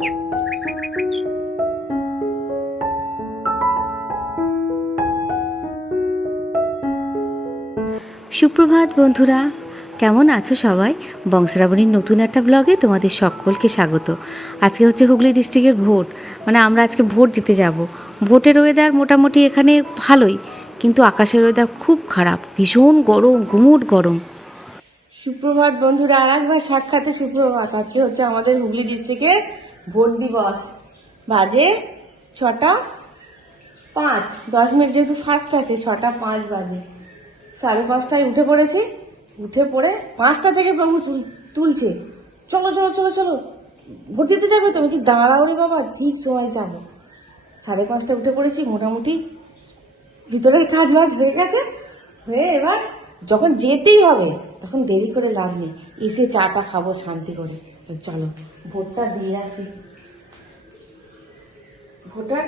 সুপ্রভাত বন্ধুরা, কেমন আছো সবাই? বংশরাবণীর নতুন একটা ব্লগে তোমাদের সকলকে স্বাগত। আজকে হচ্ছে হুগলি ডিস্ট্রিক্টের ভোট। মানে আমরা আজকে ভোট দিতে যাব। ভোটের ওয়েদার মোটামুটি এখানে ভালোই, কিন্তু আকাশের ওয়েদার খুব খারাপ। ভীষণ গরম, গুমুট গরম। সুপ্রভাত বন্ধুরা, আর একবার সাক্ষাতে সুপ্রভাত। আজকে হচ্ছে আমাদের হুগলি ডিস্ট্রিক্টের ভোট দিবস। বাজে ছটা পাঁচ। দশ মিনিট যেহেতু ফার্স্ট আছে, ছটা পাঁচ বাজে। সাড়ে পাঁচটায় উঠে পড়েছি। উঠে পড়ে পাঁচটা থেকে প্রভু তুল- তুলছে। চলো চলো চলো চলো। ভোট দিতে যাবে তো? কি দাঁড়াও রে বাবা, ঠিক সময় যাব। সাড়ে পাঁচটা উঠে পড়েছি, মোটামুটি ভিতরের কাজ বাজ হয়ে গেছে। হয়ে এবার যখন যেতেই হবে, তখন দেরি করে লাভ নেই। এসে চাটা খাব শান্তি করে। তো চলো, ভোটটা দিয়ে আসি। ভোটার?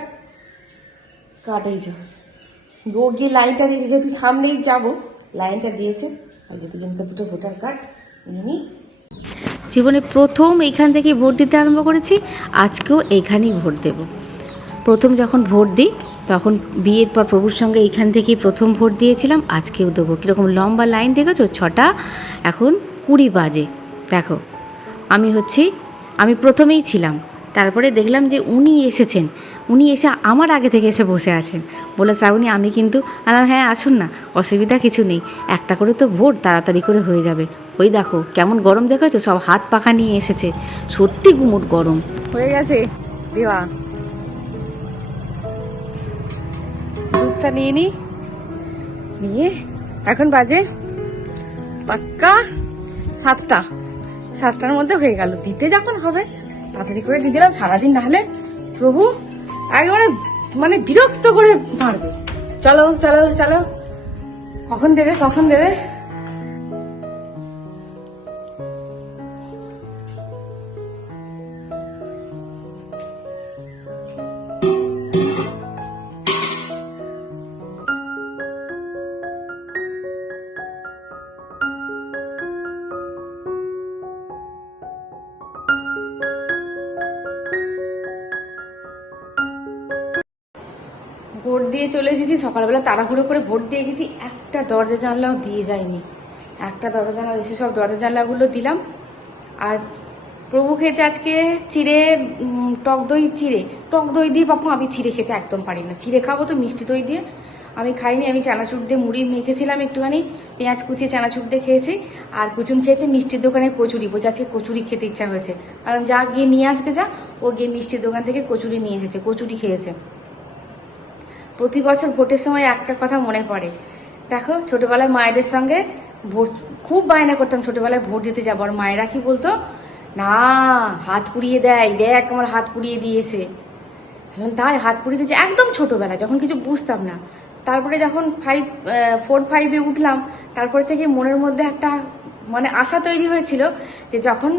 কার্ড এই যা গো, গিয়ে লাইনটা দিয়েছে যেহেতু সামনেই যাব, লাইনটা দিয়েছে, আর দুজনকে দুটো ভোটার কার্ড, নিয়ে জীবনে প্রথম এইখান থেকে ভোট দিতে আরম্ভ করেছি, আজকেও এইখানেই ভোট দেব। প্রথম যখন ভোট দিই, তখন বিয়ের পর প্রভুর সঙ্গে এইখান থেকেই প্রথম ভোট দিয়েছিলাম, আজকেও দেবো। কীরকম লম্বা লাইন দেখেছ? ছটা, এখন কুড়ি বাজে। দেখো আমি হচ্ছি, আমি প্রথমেই ছিলাম। তারপরে দেখলাম যে উনি এসেছেন। উনি এসে আমার আগে থেকে এসে বসে আছেন। বলে শ্রাবণী আমি কিন্তু আলাম হ্যাঁ আসুন না, অসুবিধা কিছু নেই। একটা করে তো ভোট তাড়াতাড়ি করে হয়ে যাবে। ওই দেখো, কেমন গরম দেখেছ সব হাত পাখা নিয়ে এসেছে। সত্যি গুমুট গরম। হয়ে গেছে। দেওয়া। দুধটা নিয়ে নি। নিয়ে, এখন বাজে পাক্কা সাতটা। সাতটার মধ্যে হয়ে গেল। দিতে যখন হবে, তাড়াতাড়ি করে দিয়ে দিলাম। সারাদিন নাহলে প্রভু একেবারে মানে বিরক্ত করে মারবে। চলো চলো চলো। কখন দেবে কখন দেবে? ভোট দিয়ে চলে এসেছি, সকালবেলা তাড়াহুড়ো করে ভোট দিয়ে গেছি, একটা দরজা জানলাও দিয়ে যায়নি। একটা দরজা জানলা, এসে সব দরজা জানলাগুলো দিলাম। আর প্রভু খেয়েছে আজকে চিড়ে টক দই, চিড়ে। টক দই দিয়ে বাপু আমি চিড়ে খেতে একদম পারি না। চিড়ে খাব তো মিষ্টি দই দিয়ে। আমি খাইনি, আমি চানাচুর দিয়ে মুড়ি মেখেছিলাম একটুখানি, পেঁয়াজ কুচিয়ে চানাচুর দিয়ে খেয়েছি। আর কুচুম খেয়েছে মিষ্টির দোকানে কচুরি, বলছে আজকে কচুরি খেতে ইচ্ছা হয়েছে। আর যা গিয়ে নিয়ে আসবে যা, ও গিয়ে মিষ্টির দোকান থেকে কচুরি নিয়ে এসেছে, কচুরি খেয়েছে। প্রতি বছর ভোটের সময় একটা কথা মনে পড়ে। দেখো, ছোটবেলায় মায়েদের সঙ্গে ভোট, খুব বায়না করতাম ছোটবেলায় ভোট দিতে যাব। আর মায়েরা কি বলতো? না, হাত পুড়িয়ে দেয়, দেখ আমার হাত পুড়িয়ে দিয়েছে। এখন তাই হাত পুড়িয়ে দিয়েছে একদম ছোটবেলায়, যখন কিছু বুঝতাম না। তারপরে যখন ফাইভ ফোর ফাইভে উঠলাম, তারপরে থেকে মনের মধ্যে একটা মানে আশা তৈরি হয়েছিল যে যখন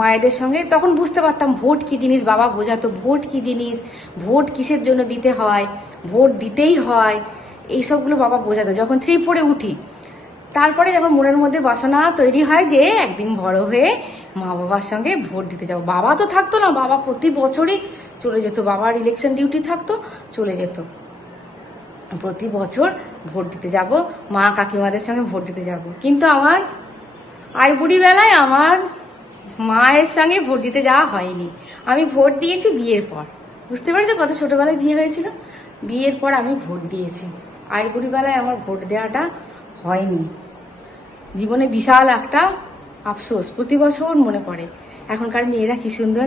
মায়েদের সঙ্গে তখন বুঝতে পারতাম ভোট কি জিনিস বাবা বোঝাতো, ভোট কি জিনিস, ভোট কিসের জন্য দিতে হয়, ভোট দিতেই হয় এইসবগুলো বাবা বোঝাতো। যখন থ্রি ফোরে উঠি, তারপরে যখন মনের মধ্যে বাসনা তৈরি হয় যে একদিন বড় হয়ে মা বাবার সঙ্গে ভোট দিতে যাব। বাবা তো থাকতো না, বাবা প্রতি বছরই চলে যেত, বাবার ইলেকশন ডিউটি থাকতো, চলে যেত। প্রতি বছর ভোট দিতে যাব, মা কাকিমাদের সঙ্গে ভোট দিতে যাব। কিন্তু আমার আইবুড়ি বেলায় আমার মায়ের সঙ্গে ভোট দিতে যাওয়া হয়নি। আমি ভোট দিয়েছি বিয়ের পর। বুঝতে পারছ কত ছোটবেলায় বিয়ে হয়েছিল? বিয়ের পর আমি ভোট দিয়েছি। আইবুড়ি বেলায় আমার ভোট দেওয়াটা হয়নি। জীবনে বিশাল একটা আফসোস। প্রতি বছর মনে পড়ে, এখনকার মেয়েরা কি সুন্দর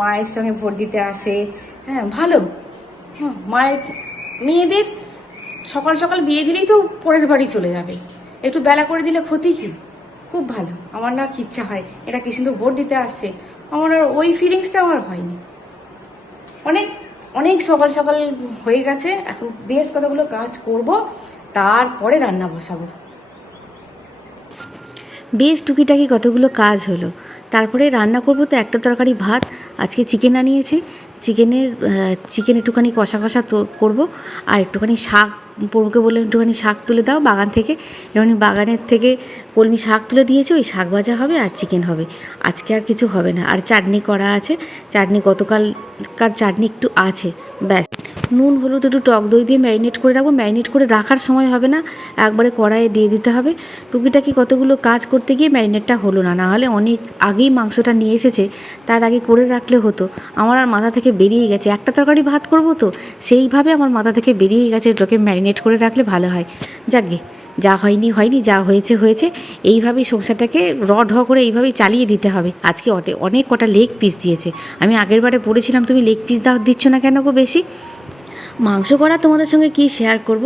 মায়ের সঙ্গে ভোট দিতে আসে। হ্যাঁ ভালো। হ্যাঁ মায়ের, মেয়েদের সকাল সকাল বিয়ে দিলেই তো পরের বাড়ি চলে যাবে। একটু বেলা করে দিলে ক্ষতি কি? খুব ভালো। আমার না ইচ্ছা হয়, এটা কি সুন্দর ভোট দিতে আসছে, আমার আর ওই ফিলিংসটা আমার হয়নি। অনেক অনেক সকাল সকাল হয়ে গেছে, এখন বেশ কতগুলো কাজ করব, তারপরে রান্না বসাবো। বেশ টুকিটাকি কতগুলো কাজ হলো। তারপরে রান্না করব তো একটা তরকারি ভাত, আজকে চিকেন আনিয়েছে। চিকেনের চিকেন একটুখানি কষা কষা করব, আর একটুখানি শাক পড়ুকে বললাম একটুখানি শাক তুলে দাও বাগান থেকে। এমনি বাগানের থেকে কলমি শাক তুলে দিয়েছে, ওই শাক ভাজা হবে আর চিকেন হবে। আজকে আর কিছু হবে না। আর চাটনি করা আছে। চাটনি গতকালকার চাটনি একটু আছে, ব্যাস। নুন, হলুদ, একটু টক দই দিয়ে ম্যারিনেট করে রাখব। ম্যারিনেট করে রাখার সময় হবে না, একবারে কড়াইয়ে দিয়ে দিতে হবে। টুকিটাকি কতগুলো কাজ করতে গিয়ে ম্যারিনেটটা হলো না। নাহলে অনেক আগেই মাংসটা নিয়ে এসেছে, তার আগে করে রাখলে হতো। আমার আর মাথা থেকে বেরিয়ে গেছে। একটা তরকারি ভাত করব তো? সেইভাবে আমার মাথা থেকে বেরিয়ে গেছে। এটাকে ম্যারিনেট করে রাখলে ভালো হয়। যাকগে যা হয়নি হয়নি, যা হয়েছে হয়েছে, এইভাবেই সংসারটাকে র, ঢ করে এইভাবেই চালিয়ে দিতে হবে। আজকে অনেক কটা লেগ পিস দিয়েছে। আমি আগের বারে পড়েছিলাম তুমি লেগ পিস দাও, দিচ্ছ না কেন গো বেশি? মাংস করা তোমাদের সঙ্গে কি শেয়ার করব?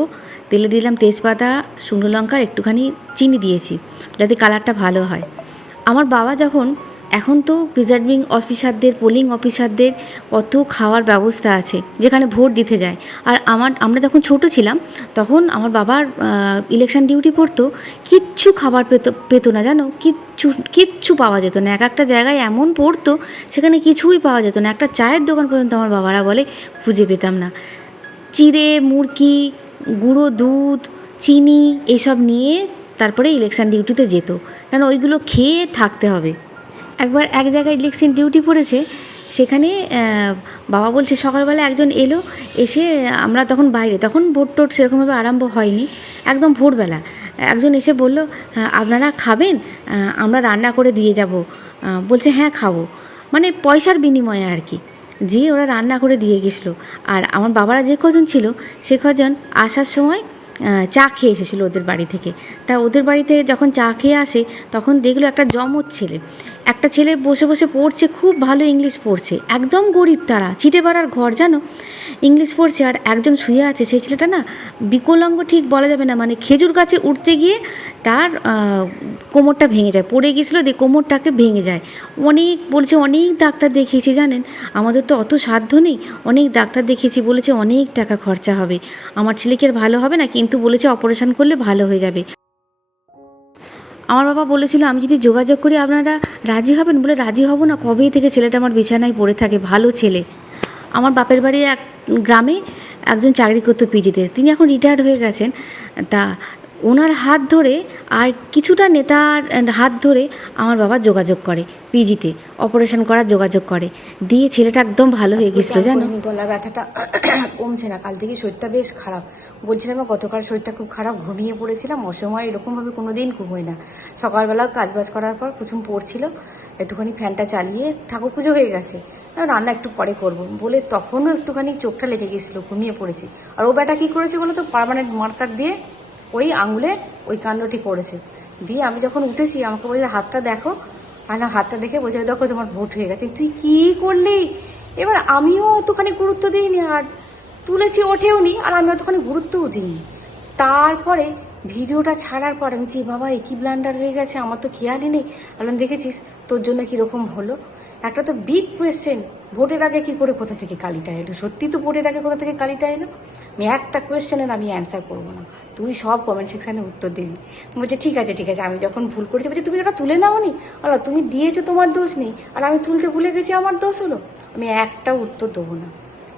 তেলে দিলাম তেজপাতা, শুকনো লঙ্কার একটুখানি চিনি দিয়েছি, যাতে কালারটা ভালো হয়। আমার বাবা যখন এখন তো প্রিজার্ভিং অফিসারদের পোলিং অফিসারদের কত খাওয়ার ব্যবস্থা আছে, যেখানে ভোট দিতে যায়। আর আমার, আমরা যখন ছোট ছিলাম, তখন আমার বাবার ইলেকশন ডিউটি পড়তো, কিচ্ছু খাবার পেতো পেতো না, জানো? কিচ্ছু কিচ্ছু পাওয়া যেত না। এক একটা জায়গায় এমন পড়তো, সেখানে কিছুই পাওয়া যেত না। একটা চায়ের দোকান পর্যন্ত আমার বাবারা বলে, খুঁজে পেতাম না। চিড়ে, মুরকি, গুঁড়ো দুধ, চিনি, এসব নিয়ে তারপরে ইলেকশন ডিউটিতে যেত। কারণ ওইগুলো খেয়ে থাকতে হবে। একবার এক জায়গায় ইলেকশন ডিউটি পড়েছে সেখানে বাবা বলছে সকালবেলা একজন এলো এসে আমরা তখন বাইরে তখন ভোট টোট সেরকমভাবে আরম্ভ হয়নি একদম ভোরবেলা। একজন এসে বলল "হ্যাঁ, আপনারা খাবেন? আমরা রান্না করে দিয়ে যাব। বলছে হ্যাঁ খাব। মানে পয়সার বিনিময়ে আর কি যে ওরা রান্না করে দিয়ে গেছিল। আর আমার বাবারা যে কজন ছিল সে কজন আসার সময় চা খেয়ে এসেছিল ওদের বাড়ি থেকে। তা ওদের বাড়িতে যখন চা খেয়ে আসে তখন দেখল একটা জমজ ছেলে। একটা ছেলে বসে বসে পড়ছে, খুব ভালো ইংলিশ পড়ছে। একদম গরিব তারা, ছিটে পাড়ার ঘর, জানো? ইংলিশ পড়ছে আর একজন শুয়ে আছে, সেই ছেলেটা না বিকলাঙ্গ ঠিক বলা যাবে না মানে খেজুর গাছে উঠতে গিয়ে তার কোমরটা ভেঙে যায়, পড়ে গিয়েছিল দিয়ে কোমরটাকে ভেঙে যায়। অনেক বলছে, অনেক ডাক্তার দেখিয়েছি, জানেন? আমাদের তো অত সাধ্য নেই, অনেক ডাক্তার দেখিয়েছি, বলেছে অনেক টাকা খরচা হবে। আমার ছেলেকে আর ভালো হবে না, কিন্তু বলেছে অপারেশন করলে ভালো হয়ে যাবে। আমার বাবা বলেছিল আমি যদি যোগাযোগ করি আপনারা রাজি হবেন? বলে রাজি হব না। কবেই থেকে ছেলেটা আমার বিছানায় পড়ে থাকে? ভালো ছেলে। আমার বাপের বাড়ি এক গ্রামে একজন চাকরি করতো পিজিতে। তিনি এখন রিটায়ার্ড হয়ে গেছেন। তা ওনার হাত ধরে আর কিছুটা নেতার হাত ধরে আমার বাবা যোগাযোগ করে পিজিতে। অপারেশন করার যোগাযোগ করে। দিয়ে ছেলেটা একদম ভালো হয়ে গেছিল জানো? গলা ব্যথাটা কমছে না। কাল থেকে শরীরটা বেশ খারাপ। বলছিলাম গতকাল শরীরটা খুব খারাপ, ঘুমিয়ে পড়েছিলাম, অসময় এরকমভাবে কোনো দিন ঘুমোই না। সকালবেলা কাজ বাজ করার পর প্রচুর পড়ছিল, একটুখানি ফ্যানটা চালিয়ে ঠাকুর পুজো হয়ে গেছে। রান্না একটু পরে করব। বলে তখনও একটুখানি চোখটা লেগে গেছিল, ঘুমিয়ে পড়েছি। আর ও বেটা কী করেছে বলো তো, পারমানেন্ট মার্কার দিয়ে ওই আঙুলে ওই কাণ্ডটি করেছে। দিয়ে আমি যখন উঠেছি, আমাকে বলছে, হাতটা দেখো। আর না, হাতটা দেখে বোঝা দেখো, তোমার ভোট হয়ে গেছে। তুই কি করলি? এবার আমিও অতখানি গুরুত্ব দিইনি, আর তুলেছি ওঠেও নি আর আমি অতখানি গুরুত্বও দিইনি। তারপরে ভিডিওটা ছাড়ার পর আমি বাবা একই ব্লান্ডার হয়ে গেছে? আমার তো খেয়ালই নেই। আলাম দেখেছিস, তোর জন্য কীরকম হলো? একটা তো বিগ কোয়েশ্চেন ভোটের আগে কি করে, কোথা থেকে কালিটা এলো? সত্যি তো ভোটের আগে কোথা থেকে কালিটা এলো? আমি একটা কোয়েশ্চেনের আমি অ্যান্সার করব না। তুই সব কমেন্ট সেকশানে উত্তর দিবি। বলছে, ঠিক আছে ঠিক আছে। আমি যখন ভুল করেছি, বলছি, তুমি এটা তুলে নাও নি তুমি দিয়েছ, তোমার দোষ নেই। আর আমি তুলতে ভুলে গেছি, আমার দোষ হলো। আমি একটা উত্তর দেবো না।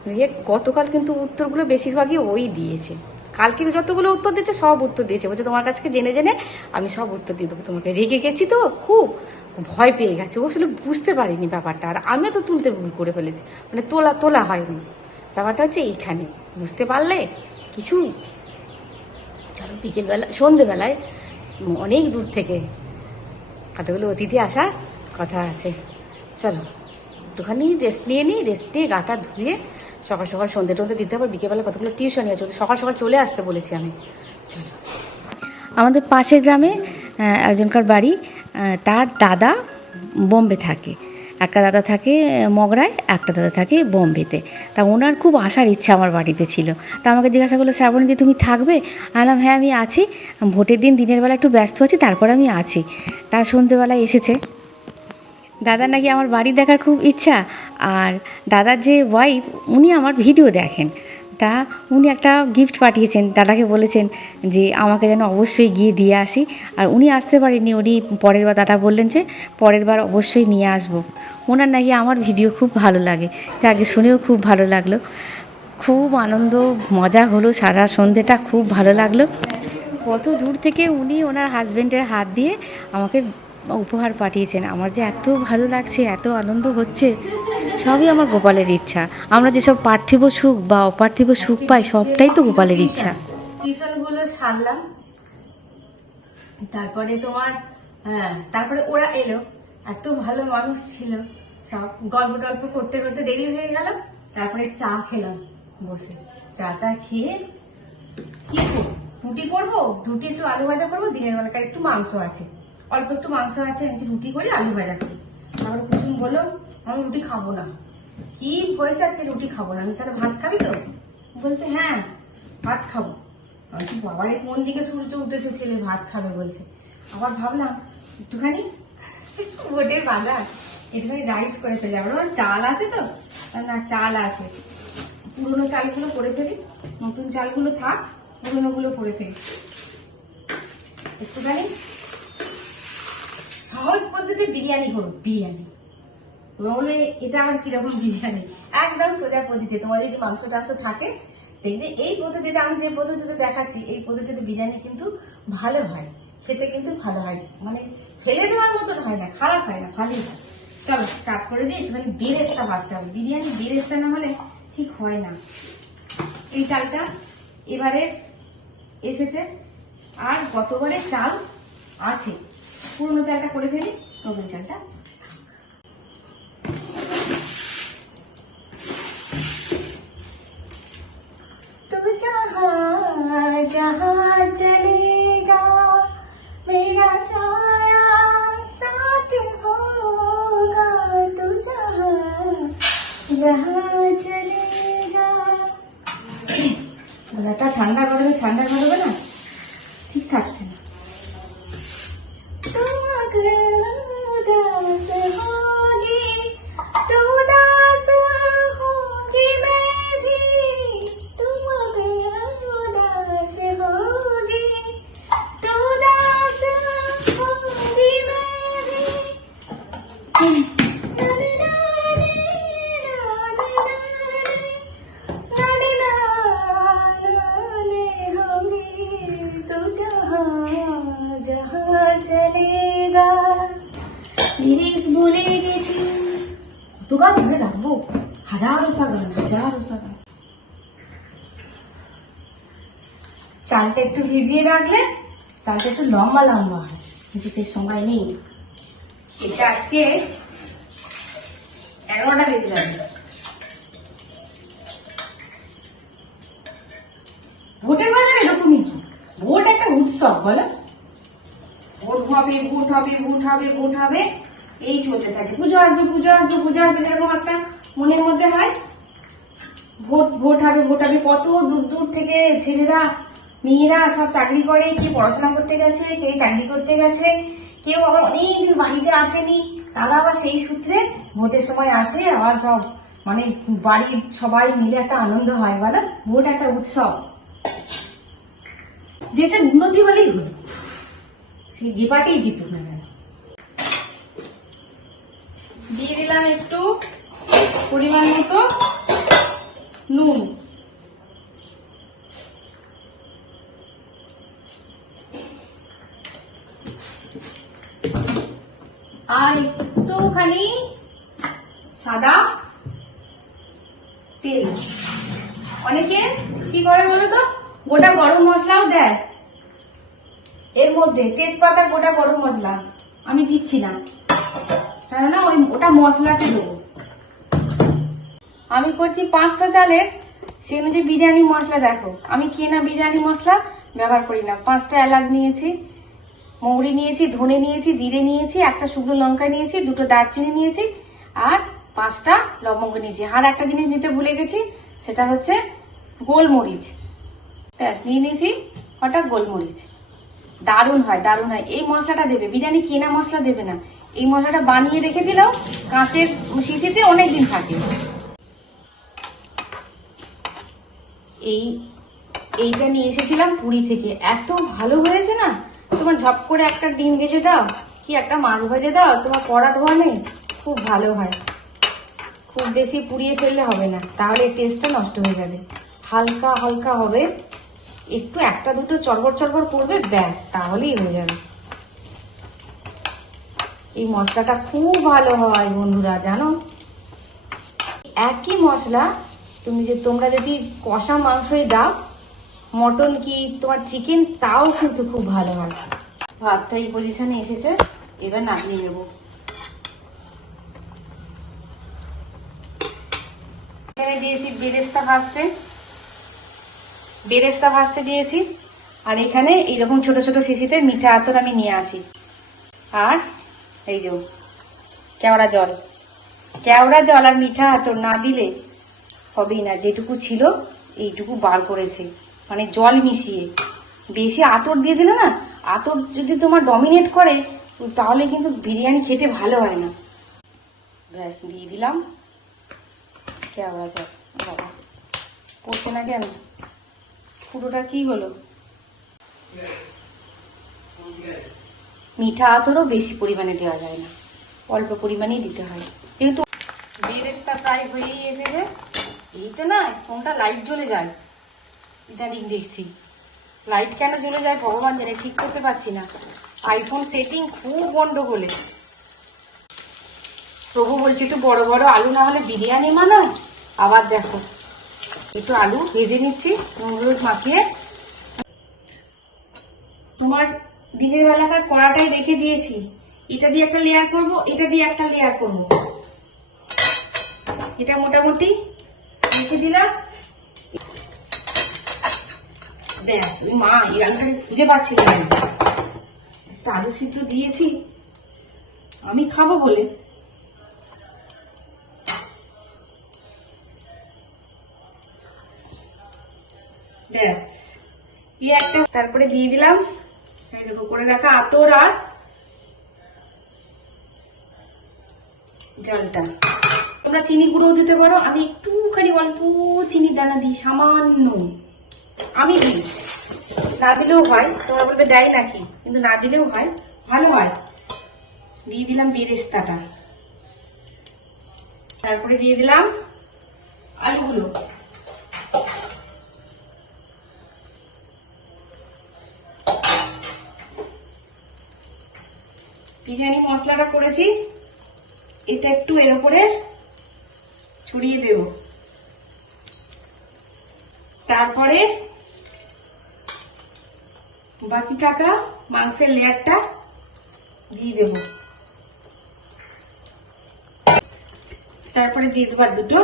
দিয়ে গতকাল কিন্তু উত্তরগুলো বেশিরভাগই ওই দিয়েছে। কালকে যতগুলো উত্তর দিয়েছে, সব উত্তর দিয়েছে। বলছে, তোমার কাছকে জেনে জেনে আমি সব উত্তর দিয়ে দেবো। তোমাকে রেগে গেছি তো, খুব ভয় পেয়ে গেছে। ও আসলে বুঝতে পারিনি ব্যাপারটা। আর আমিও তো তুলতে ভুল করে ফেলেছি। মানে তোলা তোলা হয়নি। ব্যাপারটা হচ্ছে এইখানে। বুঝতে পারলে কিছু চলো, বিকেলবেলা, সন্ধেবেলায় অনেক দূর থেকে কতগুলো অতিথি আসার কথা আছে। চলো, একটুখানি রেস্ট নিয়ে নিই রেস্ট নিয়ে গাটা ধুয়ে সকাল সকাল সন্ধে টন্ধে দিতে হবে, বিকেলবেলা কতগুলো টিউশনই আছে সকাল সকাল চলে আসতে বলেছি আমি। চলো। আমাদের পাশের গ্রামে একজনকার বাড়ি তার দাদা বোম্বে থাকে। একটা দাদা থাকে মগরায়, একটা দাদা থাকে বোম্বেতে। তা ওনার খুব আসার ইচ্ছা আমার বাড়িতে ছিল। তা আমাকে জিজ্ঞাসা করল, শ্রাবণী দি, তুমি থাকবে? আলাম হ্যাঁ আমি আছি। ভোটের দিন, দিনের বেলা একটু ব্যস্ত আছি, তারপর আমি আছি। তা সন্ধ্যেবেলায় এসেছে। দাদা নাকি আমার বাড়ি দেখার খুব ইচ্ছা। আর দাদার যে ওয়াইফ উনি আমার ভিডিও দেখেন। তা উনি একটা গিফট পাঠিয়েছেন, দাদাকে বলেছেন যে আমাকে যেন অবশ্যই গিয়ে দিয়ে আসি। আর উনি আসতে পারেননি, উনি পরের বার, দাদা বললেন যে পরের বার অবশ্যই নিয়ে আসব। ওনার নাকি আমার ভিডিও খুব ভালো লাগে, তা আগে শুনেও খুব ভালো লাগল। খুব আনন্দ, মজা হলো, সারা সন্ধেটা খুব ভালো লাগল। কত দূর থেকে উনি ওনার হাজবেন্ডের হাত দিয়ে আমাকে উপহার পাঠিয়েছেন। আমার যে এত ভালো লাগছে, এত আনন্দ হচ্ছে, সবই আমার গোপালের ইচ্ছা। আমরা যেসব পার্থিব সুখ বা অপার্থিব সুখ পাই, সবটাই তো গোপালের ইচ্ছা। টিউশনগুলো সারলাম। তারপরে তোমার হ্যাঁ তারপরে ওরা এলো। এত ভালো মানুষ ছিল। সব গল্প টল্প করতে করতে দেরি হয়ে গেল। তারপরে চা খেলাম বসে। চাটা খেয়ে কি করব? রুটি করব? রুটি একটু আলু ভাজা করব? দিনের বেলাকার একটু মাংস আছে। অল্প একটু মাংস আছে আমি রুটি করি, আলু ভাজা করি। তারপরে কুসুম বলল আমি রুটি খাব না। কি হয়েছে আজকে রুটি খাব না? আমি তাহলে ভাত খাবি তো? বলছে হ্যাঁ ভাত খাব। আমি কি বাবার, কোন দিকে সূর্য উঠেছে ছেলে, ভাত খাবে? বলছে। আবার ভাবলাম, একটুখানি ওটে বাঁধা একটুখানি রাইস করে ফেলে। আবার আমার চাল আছে তো? না, চাল আছে। পুরোনো চালগুলো করে ফেলি, নতুন চালগুলো থাক পুরোনো গুলো করে ফেলি। একটুখানি সহজ পদ্ধতি বিরিয়ানি করো বিরিয়ানি। তোমরা বলবে এটা আমার কীরকম বিরিয়ানি? একদম সোজা পদ্ধতি। তোমাদের যদি মাংস টাংস থাকে, দেখবে এই পদ্ধতিটা আমি যে পদ্ধতিতে দেখাচ্ছি, এই পদ্ধতিতে বিরিয়ানি কিন্তু ভালো হয়। খেতে কিন্তু ভালো হয়। মানে ফেলে দেওয়ার মতন হয় না, খারাপ হয় না, ভালোই হয়। চলো স্টার্ট করে দিই। একটুখানি বেরেস্তা ভাজতে হবে। বিরিয়ানি বেরেস্তা না হলে ঠিক হয় না। এই চালটা এবারে এসেছে। আর গতবারে চাল আছে। পুরনো চালটা করে ফেলি নতুন চালটা। ভিজিয়ে রাখলে চালটা একটু লম্বা লম্বা হয়, কিন্তু সে সময় নেই। এটা আজকে এগারোটা বেজে যাবে। ভোটের বাজার এরকমই। ভোট একটা উৎসব, বলো। ভোট হবে ভোট হবে ভোট হবে ভোট হবে, এই চলতে থাকে। পুজো আসবে পুজো আসবে পুজো আসবে, যেরকম একটা মনের মধ্যে হয়। ভোট ভোট হবে ভোট হবে। কত দূর দূর থেকে ছেলেরা মেয়েরা সব চাকরি করে, কে পড়াশোনা করতে গেছে, কে চাকরি করতে গেছে, কেউ আবার অনেকদিন বাড়িতে আসেনি। তারা আবার সেই সূত্রে ভোটের সময় আসে, আবার সব মানে বাড়ির সবাই মিলে একটা আনন্দ হয়, বলো? ভোট একটা উৎসব। দেশের উন্নতি হলেই হলো। সে যে পার্টি জিতুক না কেন দিয়ে দিলাম একটু পরিমাণ মতো নুন আর একটুখানি সাদা তেল অনেকে কি করে বলো তো গোটা গরম মশলাও দেয় এর মধ্যে তেজপাতা গোটা গরম মশলা। আমি দিচ্ছি না। কেননা ওই ওটা মশলাতে দেবো। আমি করছি পাঁচশো চালের, সেই অনুযায়ী বিরিয়ানি মশলা দেখো। আমি কেনা বিরিয়ানি মশলা? ব্যবহার করি না। পাঁচটা এলাচ নিয়েছি, মৌরি নিয়েছি, ধনে নিয়েছি, জিরে নিয়েছি, একটা শুকনো লঙ্কা নিয়েছি, দুটো দারচিনি নিয়েছি, আর পাঁচটা লবঙ্গ নিয়েছি। আর একটা জিনিস নিতে ভুলে গেছি, সেটা হচ্ছে গোলমরিচ। ব্যাস, নিয়ে নিয়েছি হঠাৎ গোলমরিচ। দারুণ হয় দারুণ হয়। এই মশলাটা দেবে, বিরিয়ানি কেনা মশলা দেবে না। এই মশলাটা বানিয়ে রেখে দিলেও কাঁচের শিশিতে অনেক দিন থাকে। এই, এইটা নিয়ে এসেছিলাম পুরী থেকে। এত ভালো হয়েছে না? তোমার ঝপ করে একটা ডিম ভেজে দাও, কি একটা মাছ ভেজে দাও, তোমার কড়া ধোয়া নেই? খুব ভালো হয়। খুব বেশি পুড়িয়ে ফেললে হবে না। তাহলে টেস্টটা নষ্ট হয়ে যাবে। হালকা হালকা হবে। একটু একটা দুটো চড়বড় চড়বড় করবে, ব্যাস, তাহলেই হয়ে যাবে। এই মশলাটা খুব ভালো হয় বন্ধুরা, জানো? একই মশলা, তুমি যে তোমরা যদি কষা মাংসই দাও, মটন কি তোমার চিকেন তাও কিন্তু খুব ভালো হয়। ভাতটা এই পজিশনে এসেছে, এবার নামিয়ে নেব। এখানে দিয়েছি বেরেস্তা ভাজতে। বেরেস্তা ভাজতে দিয়েছি। আর এখানে এইরকম ছোট ছোট শিশিতে মিঠা আতর আমি নিয়ে আসি। আর এই যে, কেওড়া জল। কেওড়া জল আর মিঠা আতর না দিলে হবেই না। যেটুকু ছিল এইটুকু বার করেছে। মানে জল মিশিয়ে। বেশি আতর দিয়ে দিলে না আতর যদি তোমার ডমিনেট করে, তাহলে কিন্তু বিরিয়ানি খেতে ভালো হয় না। ব্যাস, দিয়ে দিলাম। কেওড়া জল। বাবা, পড়ছে না কেন পুরোটা কি হলো? মিঠা আতরও বেশি পরিমাণে দেওয়া যায় না। অল্প পরিমাণেই দিতে হয়। যেহেতু বেরেস্তা প্রায় হয়েই এসেছে, এইটা না, ফোনটা লাইট জ্বলে যায়। ইদানিং দেখছি। লাইট কেন জ্বলে যায় ভগবান জানে, ঠিক করতে পারছি না। আইফোন সেটিং খুব গন্ডগোলে। প্রভু বলছি তো বড় বড় আলু না হলে বিরিয়ানি মানায় আবার দেখো। একটু আলু ভেজে নিচ্ছি হলুদ মাখিয়ে। তোমার দিনের বেলাকার কড়াটাই রেখে দিয়েছি। এটা দিয়ে একটা লেয়ার করব, এটা দিয়ে একটা লেয়ার করব। এটা মোটামুটি রেখে দিলাম। ব্যাস, ওই মা এই রান্নাটা খুঁজে পাচ্ছি না। একটা আলু সিদ্ধ দিয়েছি, আমি খাব বলে। ব্যাস। এই একটা তারপরে দিয়ে দিলাম। এই দেখো করে রাখা আতর আর জলটা। তোমরা চিনি গুঁড়ো দিতে পারো। আমি একটুখানি অল্প চিনির দানা দিই, সামান্য। আমি দিই। না দিলেও হয়। তোমরা বলবে, দেয় নাকি? কিন্তু না দিলেও হয়। ভালো হয়। দিয়ে দিলাম বেরেস্তাটা। তারপরে দিয়ে দিলাম আলুগুলো। বিরিয়ানি মশলাটা করেছি, এটা একটু এর উপরে ছড়িয়ে দেব। তারপরে বাকি টাকা মাংসের লেয়ারটা দিয়ে দেব। তারপরে দিয়ে দেবার দুটো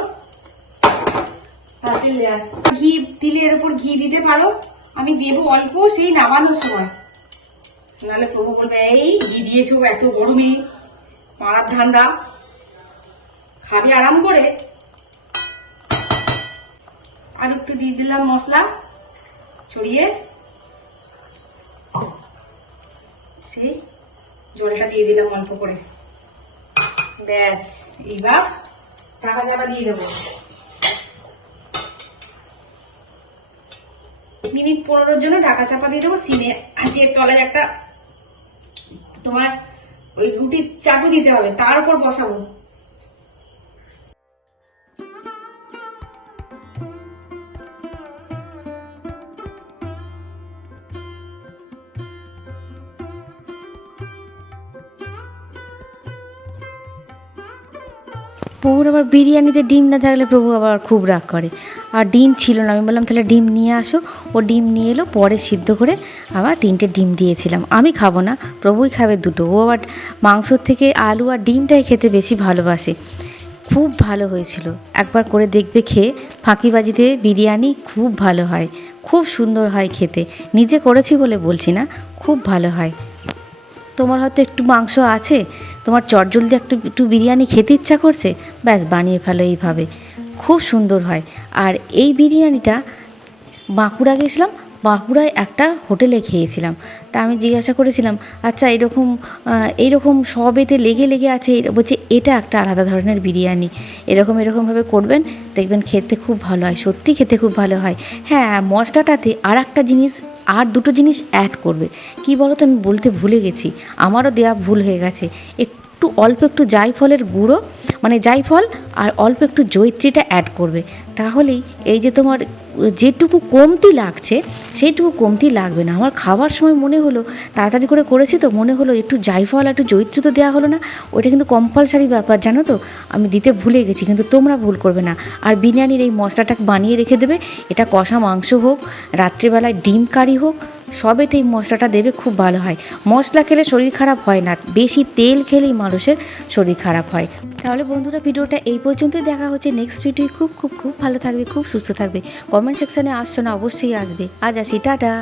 হাতের লেয়ার। ঘি দিলে এর উপর ঘি দিতে পারো। আমি দেবো অল্প, সেই নামানোর সময়। নাহলে প্রভু বলবে, এই ঘি দিয়েছ এত গরমে মারার ধান্দা। খাবি আরাম করে। আর একটু দিয়ে দিলাম মশলা ছড়িয়ে। সেই জলটা দিয়ে দিলাম অল্প করে। ব্যাস, এইবার টাকা চাপা দিয়ে দেবো। মিনিট পনেরোর জন্য ঢাকা চাপা দিয়ে দেবো। সিমে আছে, তলায় একটা তোমার ওই রুটির চাটু দিতে হবে তার উপর বসাবো। প্রভুর আবার বিরিয়ানিতে ডিম না থাকলে প্রভু আবার খুব রাগ করে। আর ডিম ছিল না। আমি বললাম, তাহলে ডিম নিয়ে আসো। ও ডিম নিয়ে এলো, পরে সিদ্ধ করে আবার তিনটে ডিম দিয়েছিলাম। আমি খাব না, প্রভুই খাবে দুটো। ও আবার মাংসর থেকে আলু আর ডিমটাই খেতে বেশি ভালোবাসে। খুব ভালো হয়েছিল। একবার করে দেখবে খেয়ে ফাঁকিবাজিতে বিরিয়ানি খুব ভালো হয়। খুব সুন্দর হয় খেতে। নিজে করেছি বলে বলছি না, খুব ভালো হয়। তোমার হয়তো একটু মাংস আছে? তোমার চটজলদি একটু একটু বিরিয়ানি খেতে ইচ্ছা করছে? ব্যাস, বানিয়ে ফেলো এইভাবে। খুব সুন্দর হয়। আর এই বিরিয়ানিটা বাঁকুড়া গেছিলাম বাঁকুড়ায় একটা হোটেলে খেয়েছিলাম। তা আমি জিজ্ঞাসা করেছিলাম আচ্ছা এরকম এইরকম সবেতে লেগে লেগে আছে বলছে, এটা একটা আলাদা ধরনের বিরিয়ানি। এরকম, এরকমভাবে করবেন, দেখবেন খেতে খুব ভালো হয়, সত্যি খেতে খুব ভালো হয়। হ্যাঁ আর মশলাটাতে আর একটা জিনিস, আর দুটো জিনিস অ্যাড করবে। কি বলো তো আমি বলতে ভুলে গেছি, আমারও দেওয়া ভুল হয়ে গেছে। একটু একটু, অল্প একটু জায়ফলের গুঁড়ো মানে জায়ফল আর অল্প একটু জৈত্রীটা অ্যাড করবে। তাহলেই এই যে তোমার যেটুকু কমতি লাগছে, সেইটুকু কমতি লাগবে না। আমার খাওয়ার সময় মনে হলো, তাড়াতাড়ি করে করেছি তো মনে হলো একটু জায়ফল আর একটু জৈত্রী তো দেওয়া হলো না। ওইটা কিন্তু কম্পালসারি ব্যাপার, জানো তো? আমি দিতে ভুলে গেছি, কিন্তু তোমরা ভুল করবে না। আর বিরিয়ানির এই মশলাটা বানিয়ে রেখে দেবে। এটা কষা মাংস হোক, রাত্রিবেলায় ডিম কারি হোক সবেতে এই মশলাটা দেবে খুব ভালো হয়। মশলা খেলে শরীর খারাপ হয় না, বেশি তেল খেলেই মানুষের শরীর খারাপ হয়। তাহলে বন্ধুরা, ভিডিওটা এই পর্যন্তই, দেখা হচ্ছে নেক্সট ভিডিও খুব খুব খুব ভালো থাকবে, খুব সুস্থ থাকবে। কমেন্ট সেকশানে আসছো না, অবশ্যই আসবে। আজ আসি, টাটা!